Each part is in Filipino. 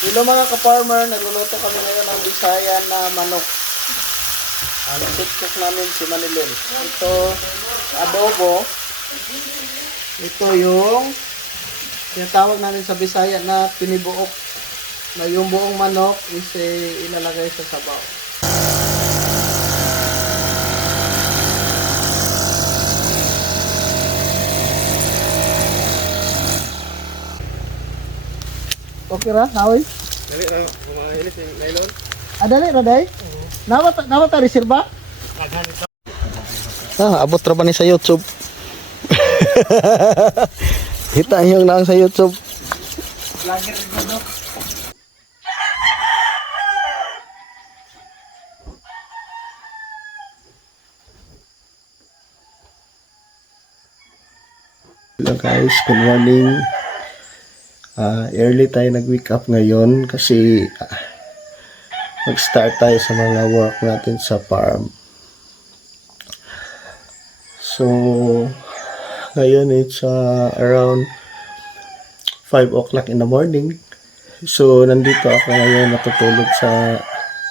Hello mga ka-farmer, nagluluto kami ngayon ng Bisayan na manok. Ang cook namin si Manilin. Ito, adobo. Ito yung tinatawag namin sa Bisaya na pinibuok. Na yung buong manok is ilalagay sa sabaw. Okay ra, naoy? Dali na, kumahilis yung nylon. Dali ra day? Nawa ta reserva? Abot ra ba ni sa YouTube? Kita yung lang sa YouTube. Vlogger ko no. Hello guys, good morning. Early tayo nag-wake up ngayon kasi mag-start tayo sa mga work natin sa farm. So, ngayon it's around 5 o'clock in the morning. So, nandito ako ngayon natutulog sa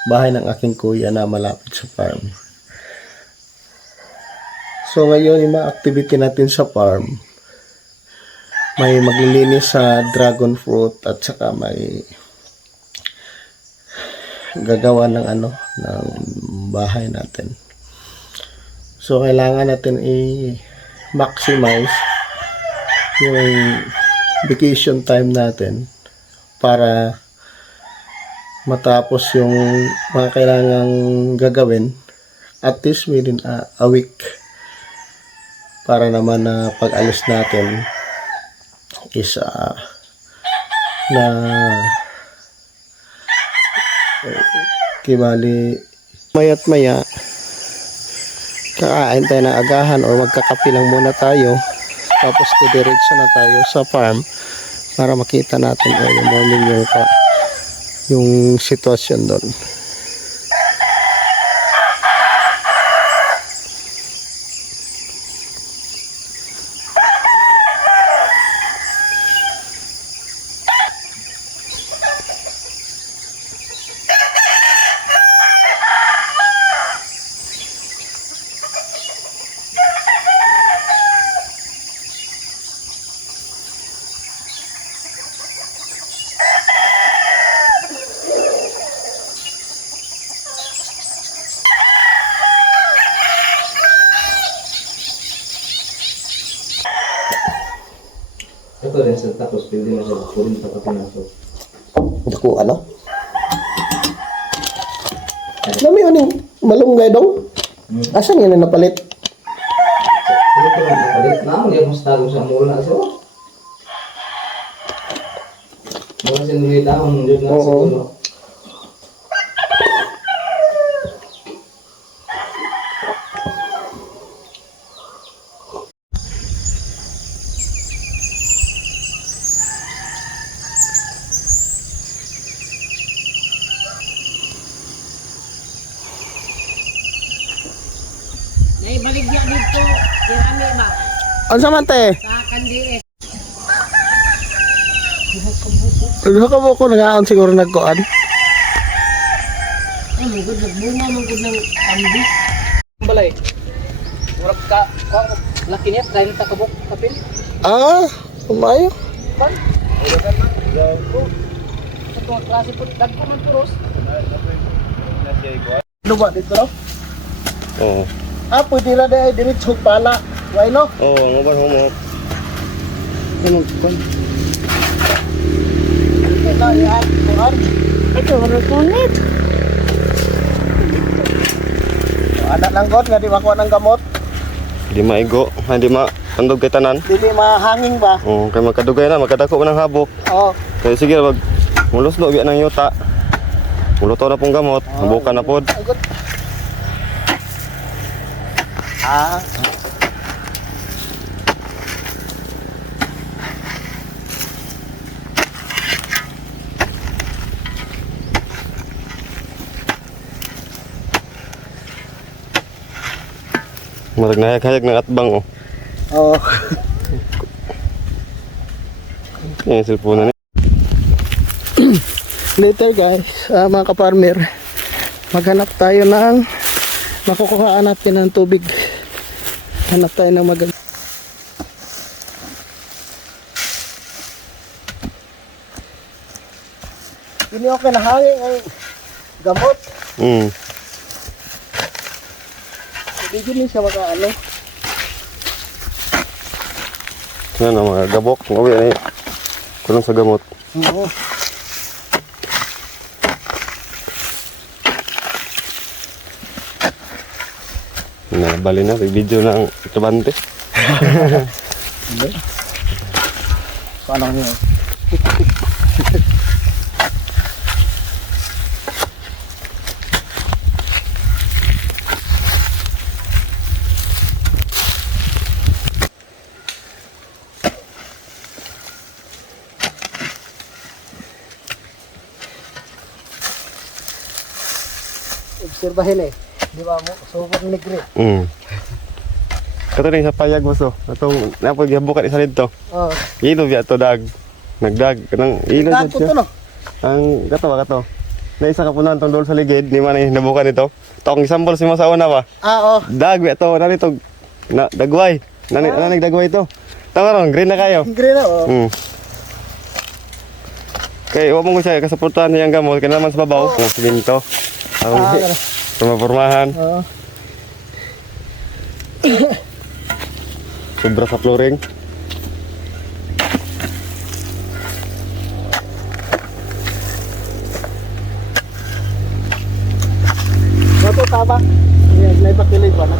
bahay ng aking kuya na malapit sa farm. So, ngayon yung mga activity natin sa farm, may maglilinis sa dragon fruit at saka may gagawa ng ng bahay natin. So kailangan natin i-maximize yung vacation time natin para matapos yung mga kailangang gagawin at least within a week para naman na pag-alis natin is na kibali maya't maya kakain tayo ng agahan o magkakape lang muna tayo tapos didiretso na tayo sa farm para makita natin early morning yung sitwasyon doon. Ito rin sa tapos pwede na siya kurin sa kapinaso. Ako Nami yun yung malunggay dong. Asan yan na napalit? Ito ko lang nakalit na. Hindi ako stago sa mula. So, mga sinulita akong yun na siguro. Nay baligya dito, kirami ba? Ano sa mante? Sa kandi eh. Ano ka mo ko nangaon siguro nagkuan? Ano gud nagbunga man gud ng kandi. Balay. Murag ka, laki niya, 30 kabok kapil. Umayo. Man. Sa tuwag klase po, dagko man puros. Ano ba dito no? Oo. Pwede na dahil diretso pala. Why no? Oo, ngobang humot. Ano kuan? Ito yan, kuan. Ito wala kunit. Ada lang god nga di makuha ng gamot. Di maigo, hindi maandog kay tanan. Dili mahanging ba? Oo, kay magkadugay na, magkadako man ng habok. Oo. Kaya sige, mulos-lo biya ng yuta. Muluto na pong gamot, habukan na pod. Agad. Marag nahayag-hayag ng atbang oh. Oo. Yan yung cellphone na niya. Later guys, mga ka-farmer, maghanap tayo ng makukuhaan natin ng tubig. Hanap tayo ng maganda. Hindi okay na hangin ang gamot. Hindi din siya makaano. Yan ang mga gabok. Uwi na kulong sa gamot. Oo. Bali na, video ng trabante. Hindi. Paano yun? Obserbahin eh. Di ba mo? Super negre. Kato rin sa payag mo so. Itong napagyabukan isa dito. Oo. Ilog ya to dag. Nagdag. Kanang ilog Dagko siya. to no? Ang kato. Na isa ka punan tong dol sa ligid. Di man nabukan ito. Tong example si mo sa una ba? Oo. Dag ya to. Narito. Na, dagway. Nagdagway to. Tama ron. Green na kayo. Negre na oh. Kaya huwag mo ko siya. Kasuportahan niya ang gamot. Kaya naman sa babaw. Siminto. Tumapormahan. Oo. Sobra sa flooring. Ito tama. Ayan, may pakilig pa na.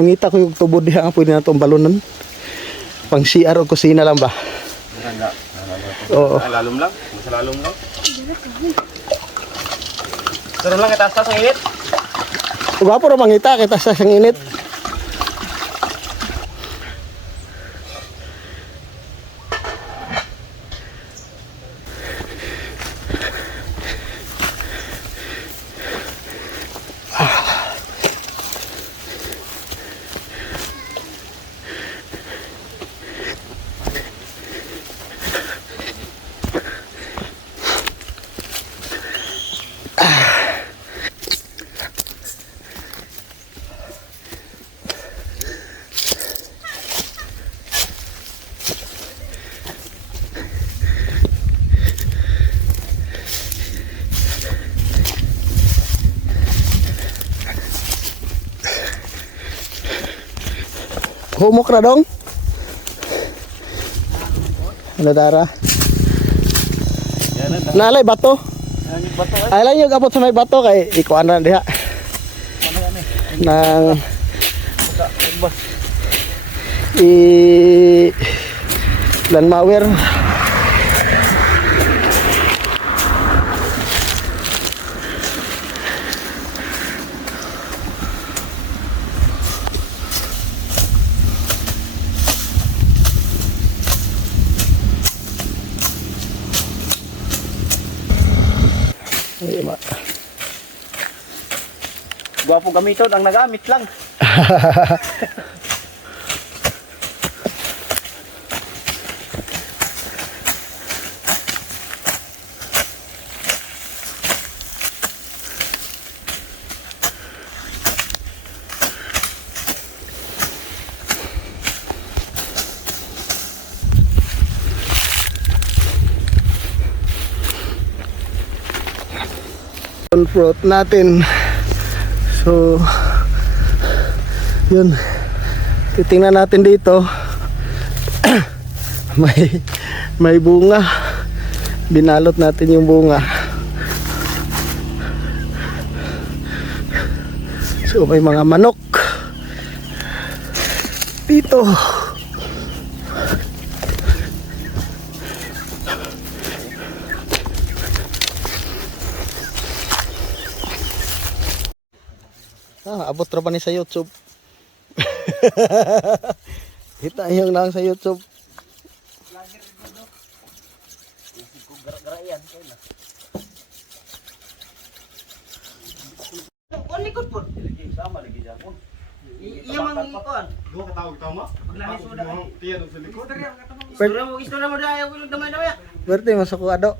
Mangita ko yung tubo diha ang pwede na itong balunan. Pang CR o kusina lang ba? Oo. Lalom lang? Mas lalom lang? Pero lang itaas-taas ang init? Gwapo na mangita kita sa sang init. Humok na dong. Ano dara? Nalay bato. Ay lang yung abot sa may bato kay ikuan na diha. Nang landmower. Gwapo gamiton ang nagamit lang. Fruit natin. So yun, titingnan natin dito. may bunga, binalot natin yung bunga. So may mga manok dito. Abot ra ba ni sa YouTube? Kita yung lang sa YouTube. Kung gara-gara yan, kaya na. Ang likod po. Sama lagi dyan po. Iya mang ikuan. Dua katawag tama? Paglanis mo na. Tiyan sa likod. Istora mo dahil ako yung damay-damay. Berarti masuk ko ado.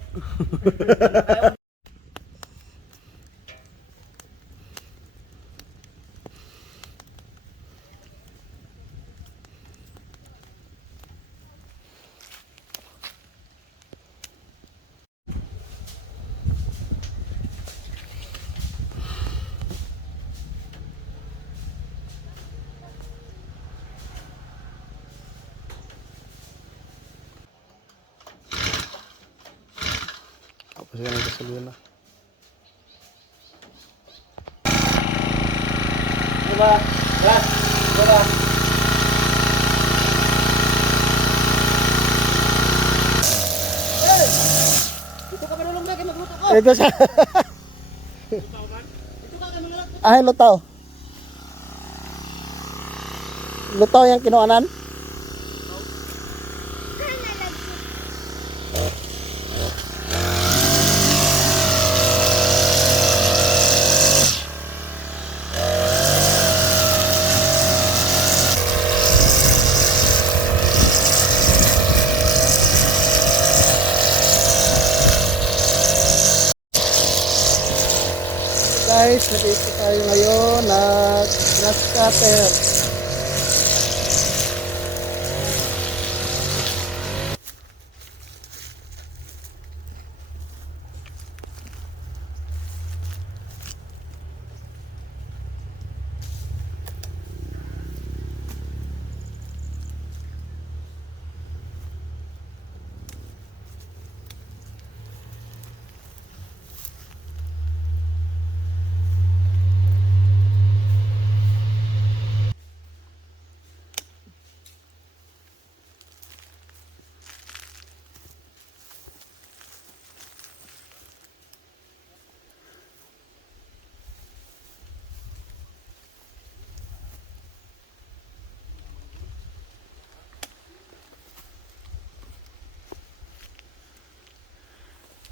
Apa sih yang kesulitan lah? Diba? Ras. Diba? Ito ka manulong na kayo magluto ko. Ito siya. Ay, lutaw. Lutaw yang kinuanan? Guys, nandito tayo ngayon na grass cutter.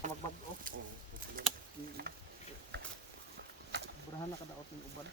Magbag-o. Berahan na kadaot ng uban.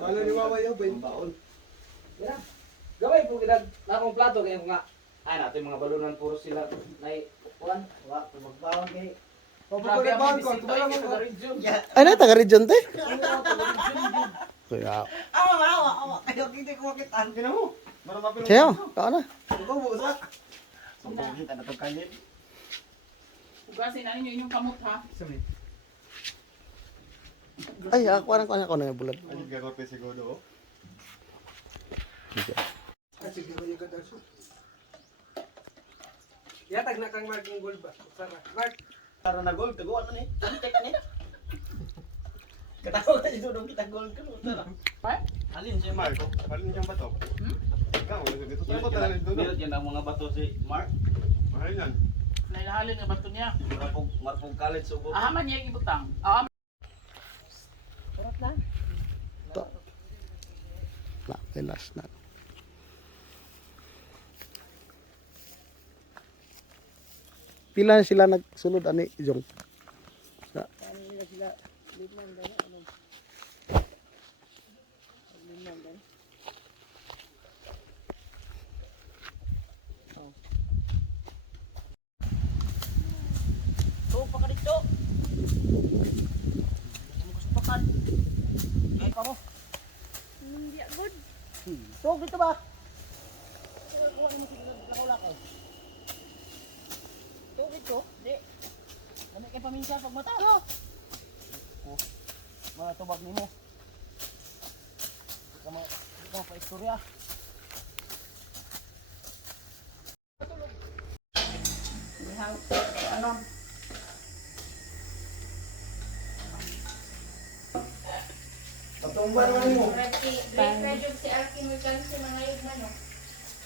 Malo ni Mama yung baon. Gaway po kita na akong plato kaya nga ay nato yung mga balunan puro sila nay kuan wa magbaon kay Ay, na taga region te. Kaya. awa kayo hindi ko makitaan Ginawa mo. Para mapilong. Sayo, kao na. Ikaw mo usak. Sumbong kita na itong kanin. Ugasin ano yung inyong kamot ha? Ay, ako parang kanya ko na yung bulat. Ay, gagote siguro. Yatag na kang Mark yung gold ba? Sara. Mark, para na gold taguan man ni tek ni katawa ka dito dong kita gold kan tara alin si Mark Paano niyang bato? Ikaw, dito sa Bilot bato na dito. yan ang mga bato si Mark Mahal yan. Nailahalin nga bato niya. Marpog college subo Ahaman niya ibutang. Ah, Na, pelas na. Pila sila nagsulod ani Jong. Sa to pa ka dito gusto pa kan ay pa mo hindi good. to dito ba to dito di dami kay paminsan pag mata mga tubag nimo kamo ikaw pa istorya Ano? Patumba naman mo. Break si Arky mo dyan si mga yun na no.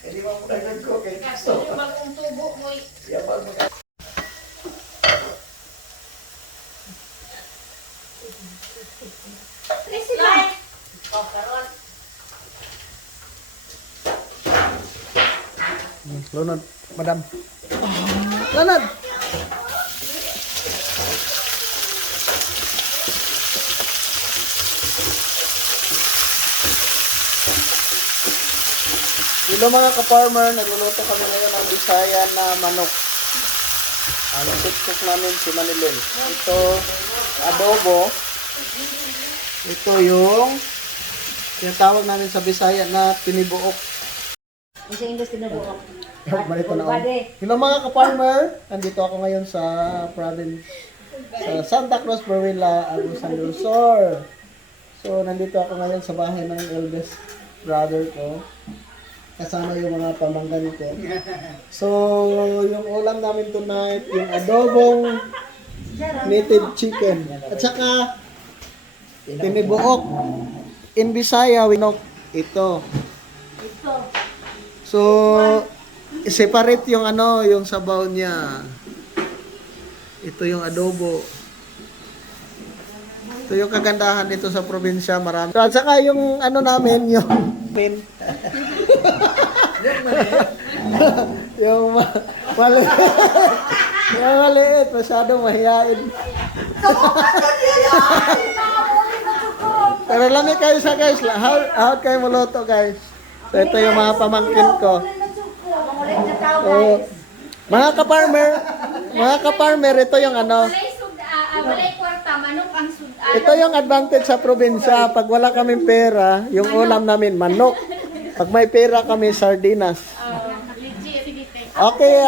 Hindi mo ako dagdag ko kay Kasi yung bagong tubo mo Yapag mo. President! O, karon. Lunod, madam. Lunod! Hello mga ka-farmer, nagluluto kami ngayon ng Bisaya na manok. Ang tiktok namin si Manilin. Ito, adobo. Ito yung tinatawag namin sa Bisaya na tinibuok. Marito na ako. Hello mga ka-farmer, nandito ako ngayon sa province sa Santa Cruz, Barilla, Agusan del Sur. So, nandito ako ngayon sa bahay ng eldest brother ko. Kasama yung mga pamangkin ko. So, yung ulam namin tonight, yung adobong native chicken. At saka, tinibuok. In Bisaya, winok. Ito. So, separate yung ano, yung sabaw niya. Ito yung adobo. Ito yung kagandahan dito sa probinsya, marami. So, at saka yung ano namin, yung yung maliit. Yung maliit, masyadong mahihain. Pero lami kayo sa guys, how kayo muluto guys. So ito yung mga pamangkin ko. So, mga ka-farmer, ito yung ano, Walay kwarta, manok ang sudan. ito yung advantage sa probinsya. Pag wala kaming pera, yung ulam namin manok. Pag may pera kami, sardinas. Legit. Okay,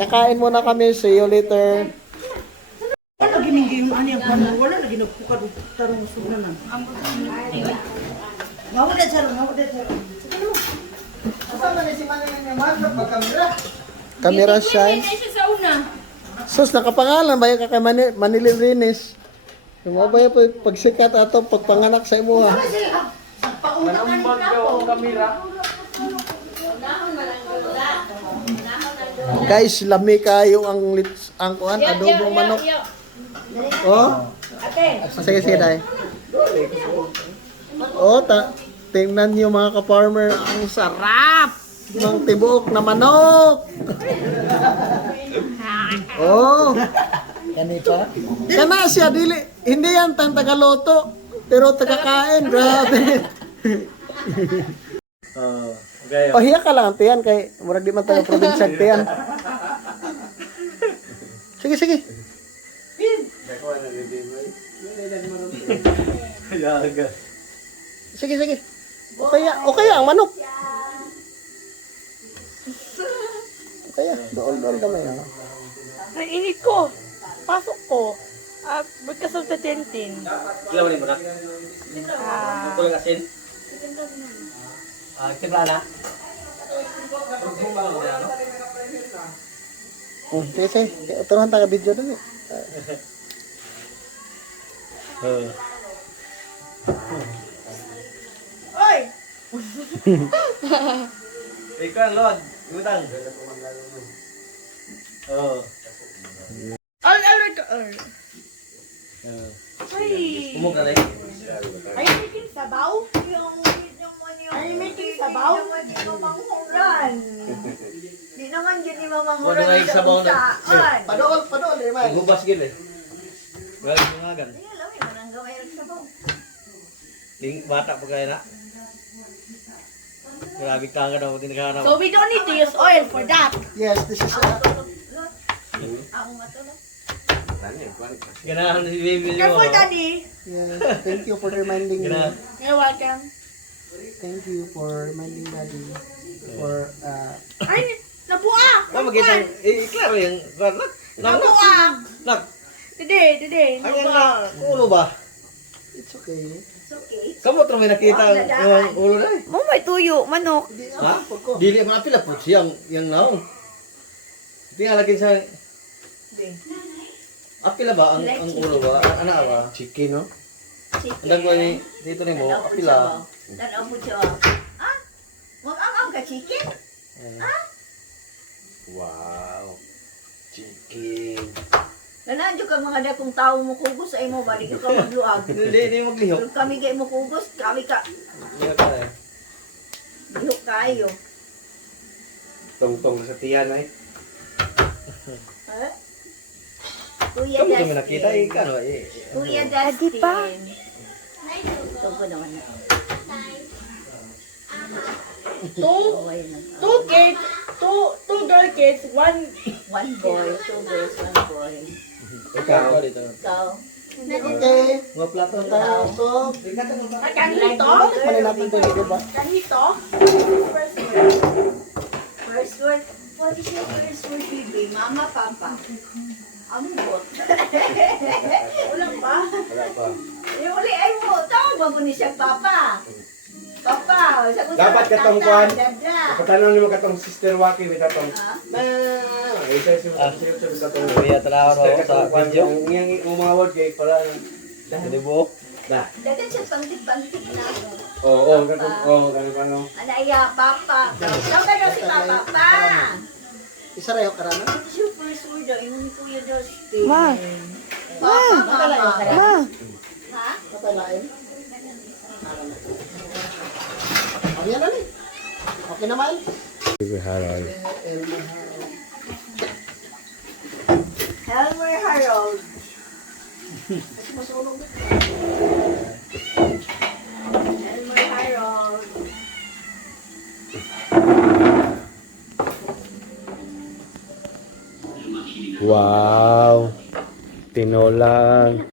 kakain muna kami. See you later. Wala ginigay yung ano yung pano. Wala na ginagpukad. Tarong sunan na. Mawala saro. Kasama na si Manilin yung manok. Magkamera. Camera shine. Hindi siya sa una. Sus, nakapangalan ba yung kay Manilin Rinis? Yung mga ba yung pagsikat ato, pagpanganak sa imuha? Manumbag daw ang kamera. Guys, lami kayo ang kuan, adobong manok. Oh? Sige, dai. Oh, tingnan niyo mga ka-farmer, ang sarap ng tibuok na manok. Oh. Ganito? Kana siya dili. Hindi yan tang tagaloto, pero tagakain. Grabe. Oh, hiya ka lang tiyan kay murag di man taga probinsya tiyan. Sige. Sige. Okay ang manok. Okay, dool kamay. Nainit ko. Pasok ko. Bagkas of the tentin. Kila mo na. Kulang asin. Timpla na. Oh, sige. Turuan ta ka video dali. Oy! Ikaw Lord, utang. Oh. Alert ka. Ay! Umog na rin. Are you making sabaw? Are you making sabaw? Di naman yun ni Mama Wala Mura nga yung sabaw na. Padool may. Gubas gil eh. Wala yung mga gan. Ayun lang, may manang gawin ang sabaw. Ding bata pa kaya na. Grabe ka nga daw tinagana. So we don't need to use oil for that. Yes, this is Ako nga to, no? Ganahan si baby niyo. Careful, Daddy. yes. Thank you for reminding me. Ganahan. You're welcome. Thank you for reminding Daddy for Ay, nabuak! Ba magitang i-clear yung nak. Nabuak! Nak. Dede. Ano na ulo ba? it's okay. It's okay. Kamu tro may nakita ang ulo na eh. Mo may tuyo, manok. Ha? Dili mo apila po siyang yang naong. Di nga lagi sa... Be. Apila ba? Ang ulo ba? Ano ba? Chicken, no? Chicken. Ang dagway dito ni mo, Tanaw po apila. siya, oh. Tanaw po siya, oh. Ah? Mag-ang ka chicken? Wow. Chicken. Ganaan ka mga dakong tao mo kugos ay mo, balik ka magluag. Hindi maglihok. Kung kami kay mo kugos, kami ka, Hindi ka eh. lihok kayo. Tong-tong sa tiyan, ay. Ha? Kuya Kami kami Dustin. nakita eh, kano eh. Kuya Dustin. pa. Ito po naman na. Okay na. Two girl kids, one One boy, two girls, one boy. Ikaw dito. Ikaw. Okay. Mga plato Ikaw. So, kanito. panin natin ito, di ba? Kanito. First word. What is your first word, baby? Mama, papa. Ambot. Wala pa. Wala pa. Yung uli ay mo, tawag ba mo ni siya, papa? Papa, sagot Dapat sa katong tata, kuwan. dada. Patanong niyo katong Sister Waki with atong. Ah? Isa sa katong. Kuya talawa ro sa video. Yang mga word kay para Hindi buhok. da. Dagan siya pantik-pantik na. Oo, ganun pa no. Anaya, papa. Tawag ka daw si papa, pa. Isa rayo karana. What is your first word daw? Yung ni Kuya Dustin. Ma. Papa, papa. Ma. Ha? Patalain. Okay na ni. Okay naman. Helmer Harold. Helmer Harold. Wow. Tinolang.